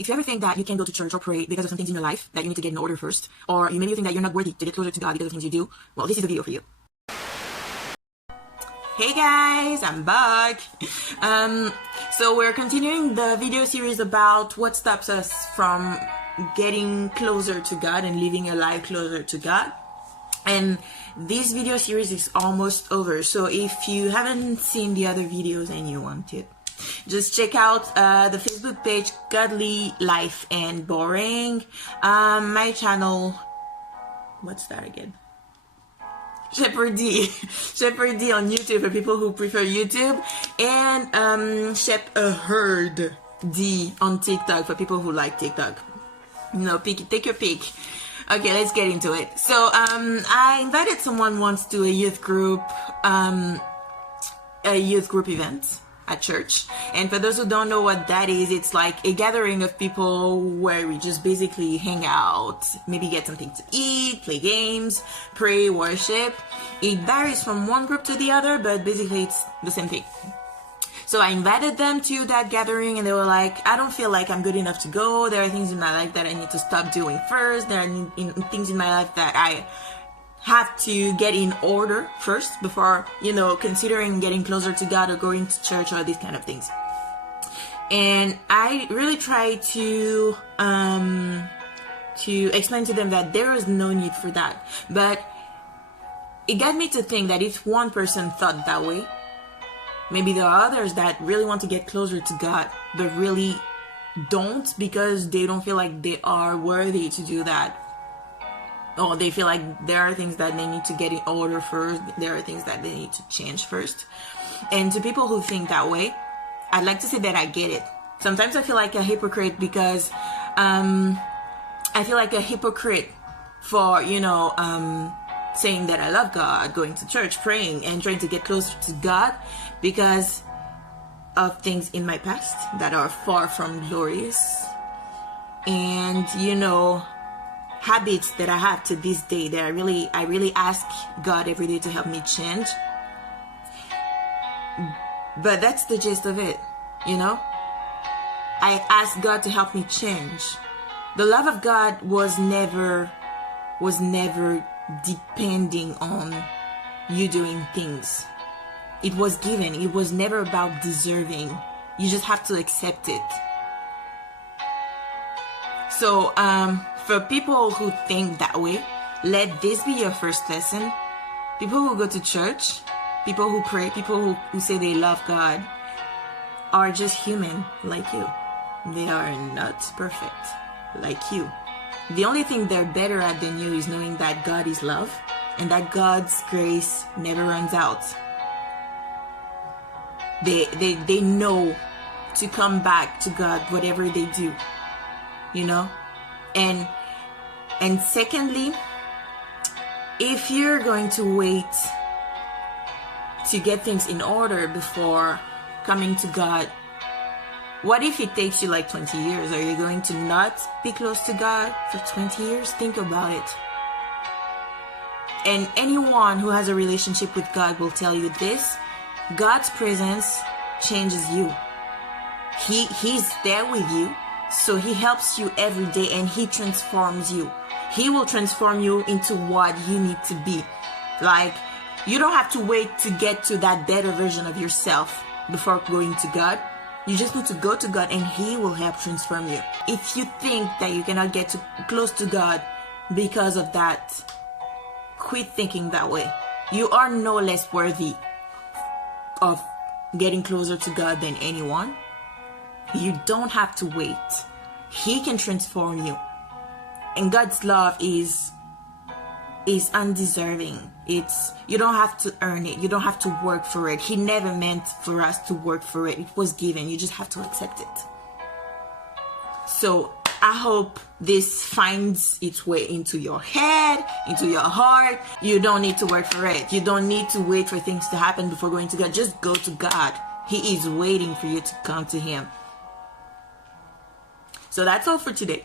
if you ever think that you can't go to church or pray because of some things in your life that you need to get in order first, or maybe you think that you're not worthy to get closer to God because of things you do, well, this is the video for you. Hey guys, I'm back. So we're continuing the video series about what stops us from getting closer to God and living a life closer to God. And this video series is almost over, so if you haven't seen the other videos and you want to, just check out the Facebook page Godly Life and Boring, my channel, what's that again, Shepherd D on YouTube for people who prefer YouTube, and Shepherd D on TikTok for people who like TikTok. Take your pick. Okay, let's get into it. So I invited someone once to a youth group event at church. And for those who don't know what that is, it's like a gathering of people where we just basically hang out, maybe get something to eat, play games, pray, worship. It varies from one group to the other, but basically it's the same thing. So I invited them to that gathering, and they were like, I don't feel like I'm good enough to go. There are things in my life that I need to stop doing first. There are things in my life that I have to get in order first before, considering getting closer to God or going to church or these kind of things. And I really try to explain to them that there is no need for that. But it got me to think that if one person thought that way, maybe there are others that really want to get closer to God, but really don't because they don't feel like they are worthy to do that. Or they feel like there are things that they need to get in order first. There are things that they need to change first. And to people who think that way, I'd like to say that I get it. Sometimes I feel like a hypocrite because I feel like a hypocrite for, saying that I love God, going to church, praying, and trying to get closer to God because of things in my past that are far from glorious. And, habits that I have to this day that I really ask God every day to help me change. But that's the gist of it, I ask God to help me change. The love of God was never depending on you doing things. It was given. It was never about deserving. You just have to accept it. So for people who think that way, let this be your first lesson. People who go to church, people who pray, people who say they love God are just human like you. They are not perfect like you. The only thing they're better at than you is knowing that God is love and that God's grace never runs out. They know to come back to God whatever they do, and secondly, if you're going to wait to get things in order before coming to God, what if it takes you like 20 years? Are you going to not be close to God for 20 years? Think about it. And anyone who has a relationship with God will tell you this: God's presence changes you. He's there with you, so He helps you every day and He transforms you. He will transform you into what you need to be. Like, you don't have to wait to get to that better version of yourself before going to God. You just need to go to God and He will help transform you. If you think that you cannot get close to God because of that, quit thinking that way. You are no less worthy of getting closer to God than anyone. You don't have to wait. He can transform you. And God's love is undeserving. You don't have to earn it. You don't have to work for it. He never meant for us to work for it. It was given. You just have to accept it. So I hope this finds its way into your head, into your heart. You don't need to work for it. You don't need to wait for things to happen before going to God. Just go to God. He is waiting for you to come to Him. So that's all for today.